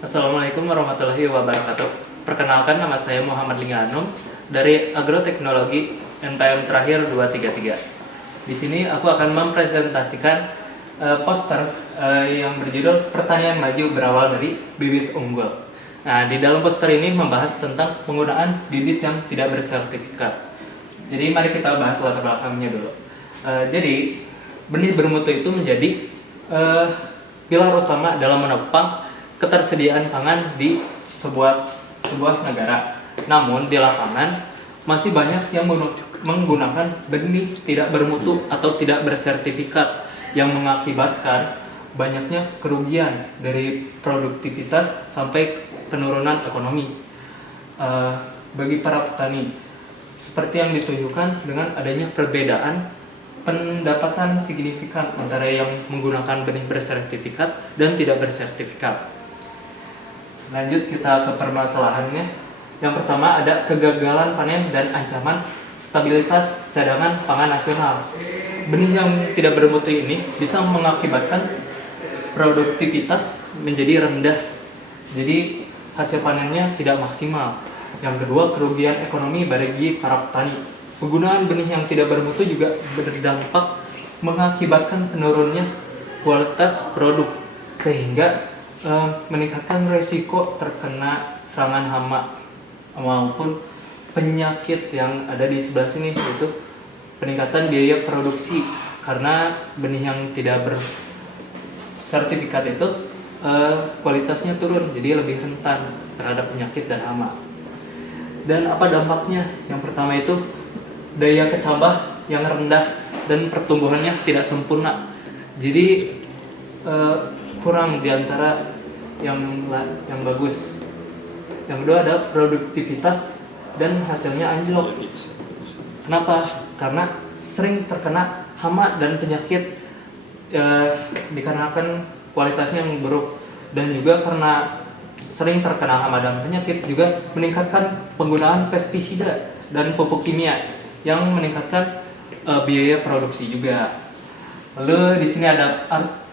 Assalamualaikum warahmatullahi wabarakatuh. Perkenalkan, nama saya Muhammad Linganum dari Agroteknologi NPM terakhir 233. Di sini aku akan mempresentasikan poster yang berjudul Pertanian Maju Berawal dari Bibit Unggul. Nah, di dalam poster ini membahas tentang penggunaan bibit yang tidak bersertifikat. Jadi mari kita bahas latar belakangnya dulu. Jadi benih bermutu itu menjadi pilar utama dalam menopang ketersediaan pangan di sebuah negara. Namun di lapangan masih banyak yang menggunakan benih tidak bermutu atau tidak bersertifikat yang mengakibatkan banyaknya kerugian dari produktivitas sampai penurunan ekonomi bagi para petani. Seperti yang ditunjukkan dengan adanya perbedaan pendapatan signifikan antara yang menggunakan benih bersertifikat dan tidak bersertifikat. Lanjut kita ke permasalahannya. Yang pertama ada kegagalan panen dan ancaman stabilitas cadangan pangan nasional. Benih yang tidak bermutu ini bisa mengakibatkan produktivitas menjadi rendah. Jadi hasil panennya tidak maksimal. Yang kedua, kerugian ekonomi bagi para petani. Penggunaan benih yang tidak bermutu juga berdampak mengakibatkan penurunnya kualitas produk sehingga meningkatkan resiko terkena serangan hama maupun penyakit yang ada di sebelah sini, yaitu peningkatan biaya produksi karena benih yang tidak bersertifikat itu kualitasnya turun, jadi lebih rentan terhadap penyakit dan hama. Dan apa dampaknya? Yang pertama itu daya kecambah yang rendah dan pertumbuhannya tidak sempurna. Jadi kurang diantara yang bagus. Yang kedua ada produktivitas dan hasilnya anjlok. Kenapa? Karena sering terkena hama dan penyakit dikarenakan kualitasnya yang buruk, dan juga karena sering terkena hama dan penyakit juga meningkatkan penggunaan pestisida dan pupuk kimia yang meningkatkan biaya produksi juga. Lalu di sini ada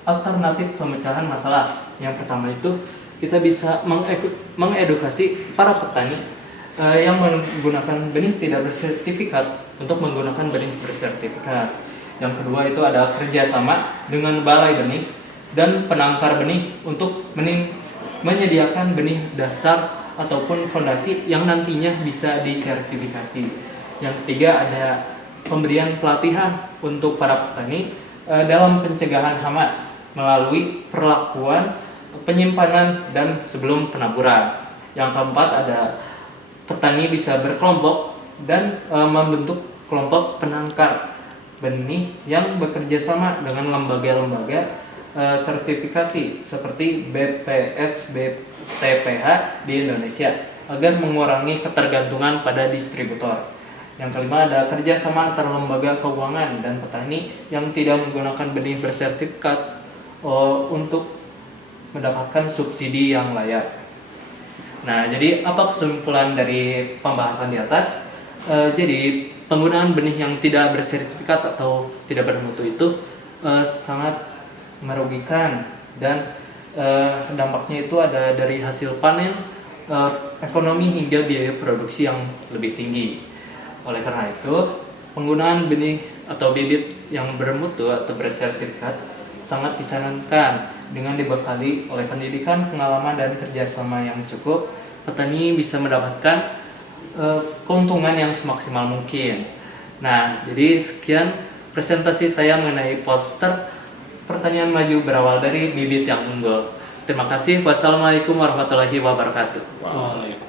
alternatif pemecahan masalah. Yang pertama itu kita bisa mengedukasi para petani yang menggunakan benih tidak bersertifikat untuk menggunakan benih bersertifikat. Yang kedua itu ada kerjasama dengan balai benih dan penangkar benih untuk menyediakan benih dasar ataupun fondasi yang nantinya bisa disertifikasi. Yang ketiga ada pemberian pelatihan untuk para petani dalam pencegahan hama melalui perlakuan penyimpanan dan sebelum penaburan. Yang keempat ada petani bisa berkelompok dan membentuk kelompok penangkar benih yang bekerja sama dengan lembaga-lembaga sertifikasi seperti BPS, BTPH di Indonesia agar mengurangi ketergantungan pada distributor. Yang kelima ada kerjasama antar lembaga keuangan dan petani yang tidak menggunakan benih bersertifikat untuk mendapatkan subsidi yang layak. Nah, jadi apa kesimpulan dari pembahasan di atas? Jadi penggunaan benih yang tidak bersertifikat atau tidak bermutu itu sangat merugikan, dan dampaknya itu ada dari hasil panen, ekonomi hingga biaya produksi yang lebih tinggi. Oleh karena itu, penggunaan benih atau bibit yang bermutu atau bersertifikat sangat disarankan. Dengan dibekali oleh pendidikan, pengalaman, dan kerjasama yang cukup, petani bisa mendapatkan keuntungan yang semaksimal mungkin. Nah, jadi sekian presentasi saya mengenai poster Pertanian Maju Berawal dari Bibit yang Unggul. Terima kasih. Wassalamualaikum warahmatullahi wabarakatuh. Waalaikumsalam.